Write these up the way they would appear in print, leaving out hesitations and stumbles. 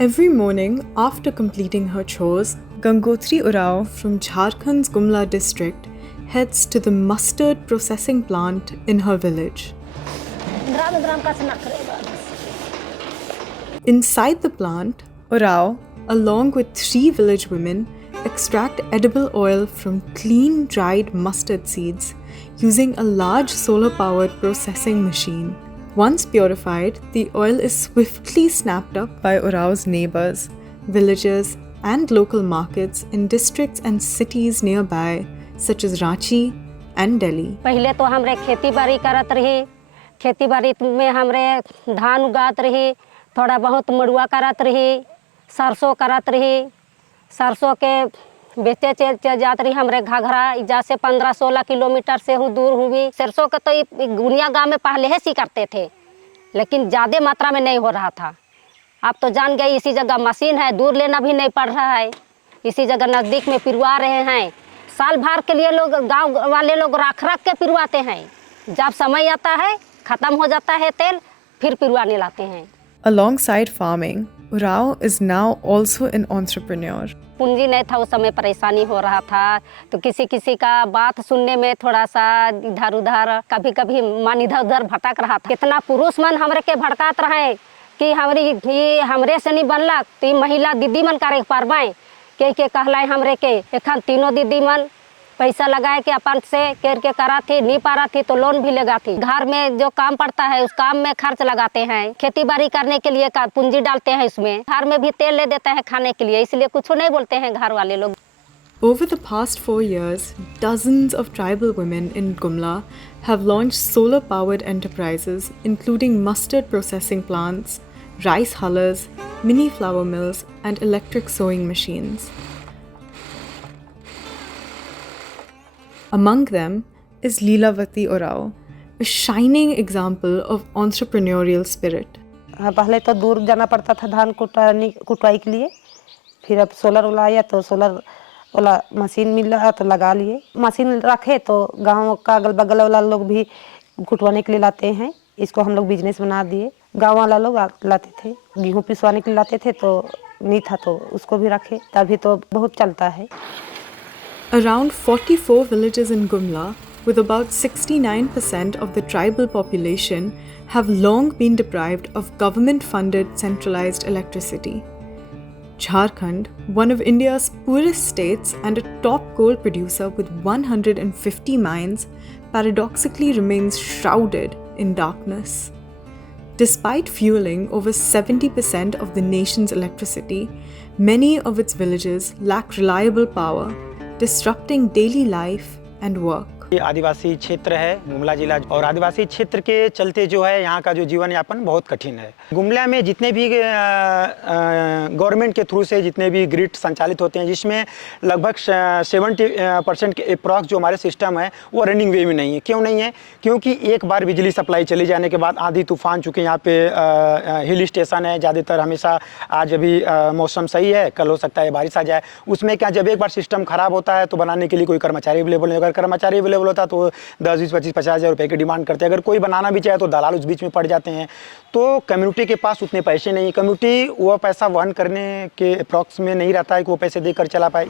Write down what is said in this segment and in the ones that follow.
Every morning after completing her chores, Gangotri Urao from Jharkhand's Gumla district heads to the mustard processing plant in her village. Inside the plant, Urao, along with 3 village women, extract edible oil from clean dried mustard seeds using a large solar-powered processing machine. Once purified, the oil is swiftly snapped up by Urao's neighbors, villagers, and local markets in districts and cities nearby, such as Ranchi and Delhi. पहले तो हमरे खेती बाड़ी करत रही, खेती बाड़ी में हमरे धान उगात रही, थोड़ा बहुत मड़ुआ करत रही, सरसों करत रही, सरसों के बेचे चल जात रही हमरे घाघरा इजा से 15-16 किलोमीटर से दूर हुई। सरसों का तो गुनिया गांव में पहले ही करते थे, लेकिन ज़्यादा मात्रा में नहीं हो रहा था। अब तो जान गए इसी जगह मशीन है, दूर लेना भी नहीं पड़ रहा है, इसी जगह नज़दीक में पिरवा रहे हैं। साल भर के लिए लोग गांव वाले लोग रख के पिरवाते हैं, जब समय आता है ख़त्म हो जाता है तेल, फिर पिरवाने लाते हैं। Alongside farming, Urao is now also an entrepreneur. पूंजी नहीं था, उस समय परेशानी हो रहा था, तो किसी का बात सुनने में थोड़ा सा इधर उधर कभी कभी मन इधर उधर भटक रहा था। कितना पुरुष मन हमरे के भड़कात रहे कि हमरे से नहीं बनला, तो महिला दीदी मन करे पारबाएँ के कहलाए हमरे के एखन तीनों दीदी मन पैसा लगाए के अपन से के करा थी, नहीं पा रहा थी तो लोन भी लगा थी। घर में जो काम पड़ता है उस काम में खर्च लगाते हैं, खेती बाड़ी करने के लिए पूंजी डालते हैं, इसमें घर में भी तेल ले देते हैं खाने के लिए, इसलिए कुछ नहीं बोलते हैं घर वाले लोग। Over the past 4 years, dozens of tribal women in Gumla have launched solar-powered enterprises, including mustard processing plants, rice hullers, mini flour mills, and electric sewing machines. Among them is Leelavati Urao, a shining example of entrepreneurial spirit. पहले तो दूर जाना पड़ता था धान कुटाई के लिए, फिर अब सोलर वाला आया तो सोलर वाला मशीन मिल रहा तो लगा लिए। मशीन रखे तो गांव का अगल बगल वाला लोग भी कुटवाने के लिए लाते हैं, इसको हम लोग बिजनेस बना दिए। गांव वाला लोग लाते थे, गेहूँ पिसवाने के लिए लाते थे तो नहीं था तो उसको भी रखे, तभी तो बहुत चलता है। Around 44 villages in Gumla, with about 69% of the tribal population, have long been deprived of government-funded centralized electricity. Jharkhand, one of India's poorest states and a top coal producer with 150 mines, paradoxically remains shrouded in darkness. Despite fueling over 70% of the nation's electricity, many of its villages lack reliable power, disrupting daily life and work. ये आदिवासी क्षेत्र है गुमला जिला, और आदिवासी क्षेत्र के चलते जो है यहाँ का जो जीवन यापन बहुत कठिन है। गुमला में जितने भी गवर्नमेंट के थ्रू से जितने भी ग्रिड संचालित होते हैं, जिसमें लगभग 70% के अप्रॉक्स जो हमारे सिस्टम है वो रनिंग वे में नहीं है। क्यों नहीं है? क्योंकि एक बार बिजली सप्लाई चली जाने के बाद आंधी तूफान, चूँकि यहाँ पे हिल स्टेशन है ज़्यादातर, हमेशा आज अभी मौसम सही है, कल हो सकता है बारिश आ जाए। उसमें क्या, जब एक बार सिस्टम ख़राब होता है तो बनाने के लिए कोई कर्मचारी अवेलेबल नहीं। अगर कर्मचारी अवेलेबल होता तो 10, 20, 25, 50 हज़ार रुपये की डिमांड करते हैं। अगर कोई बनाना भी चाहे तो दलाल उस बीच में पड़ जाते हैं। तो कम्युनिटी के पास उतने पैसे नहीं, कम्युनिटी वो पैसा वहन करने के अप्रॉक्स में नहीं रहता है कि वो पैसे देकर चला पाए।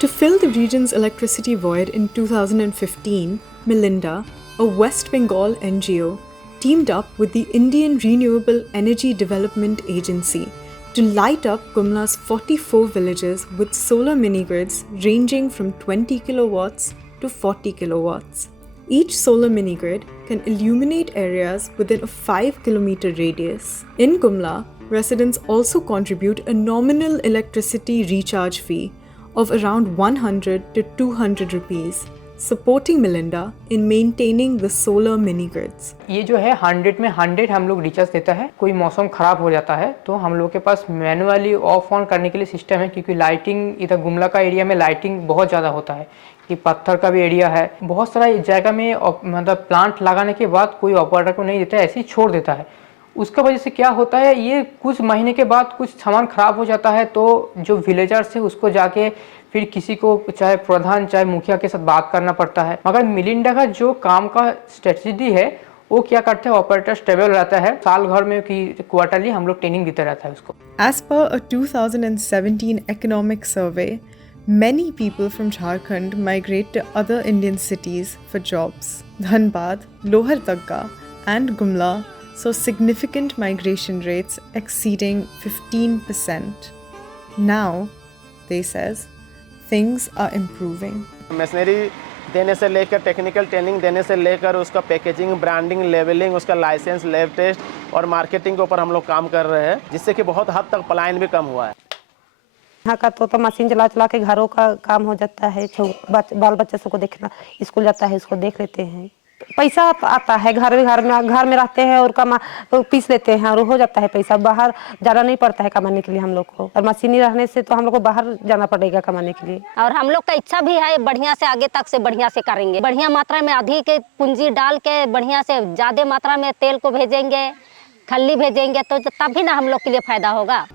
To fill the region's electricity void in 2015, Melinda, a West Bengal NGO, teamed up with the Indian Renewable Energy Development Agency to light up Gumla's 44 villages with solar mini-grids ranging from 20 kilowatts to 40 kilowatts. Each solar mini-grid can illuminate areas within a 5-kilometer radius. In Gumla, residents also contribute a nominal electricity recharge fee of around 100 to 200 rupees, supporting Melinda in maintaining the solar mini-grids. ये जो है 100 में 100 हम लोग recharge देता है। कोई मौसम ख़राब हो जाता है तो हम लोग के पास मैनुअली ऑफ ऑन करने के लिए सिस्टम है, क्योंकि लाइटिंग इधर गुमला का एरिया में लाइटिंग बहुत ज़्यादा होता है, कि पत्थर का भी एरिया है, बहुत सारा जगह में मतलब प्लांट लगाने के बाद कोई ऑपरेटर को नहीं देता है, ऐसे ही छोड़ देता है। उसका वजह से क्या होता है, ये कुछ महीने के बाद कुछ सामान ख़राब हो जाता है तो जो विलेजर्स है उसको जाके फिर किसी को, चाहे प्रधान चाहे मुखिया के साथ बात करना पड़ता है। मगर मिलिंडा का जो काम का स्ट्रेटजी है वो क्या करते हैं, ऑपरेटर स्टेबल रहता है, साल भर में कि क्वार्टरली हम लोग ट्रेनिंग देते रहता है उसको। As per a 2017 economic survey, many people from Jharkhand migrate to other Indian cities for jobs. Dhanbad, Lohartagga, and Gumla saw significant migration rates exceeding 15%. Now, they says, things are improving. Machinery देने से लेकर technical training देने से लेकर उसका packaging, branding, levelling, उसका licence, lab test और marketing के ऊपर हम लोग काम कर रहे हैं, जिससे कि बहुत हद तक पलायन भी कम हुआ है। यहाँ का तो मशीन चला चला के घरों का काम हो जाता है, बाल बच्चे सबको देखना, स्कूल जाता है उसको देख लेते हैं, पैसा आता है, घर में रहते हैं और पीस लेते हैं और हो जाता है पैसा, बाहर जाना नहीं पड़ता है कमाने के लिए हम लोग को, और मशीनी रहने से तो हम लोग को बाहर जाना पड़ेगा कमाने के लिए। और हम लोग का इच्छा भी है बढ़िया से आगे तक से बढ़िया से करेंगे, बढ़िया मात्रा में अधिक पूंजी डाल के बढ़िया से ज़्यादा मात्रा में तेल को भेजेंगे, खल्ली भेजेंगे, तो तभी ना हम लोग के लिए फायदा होगा।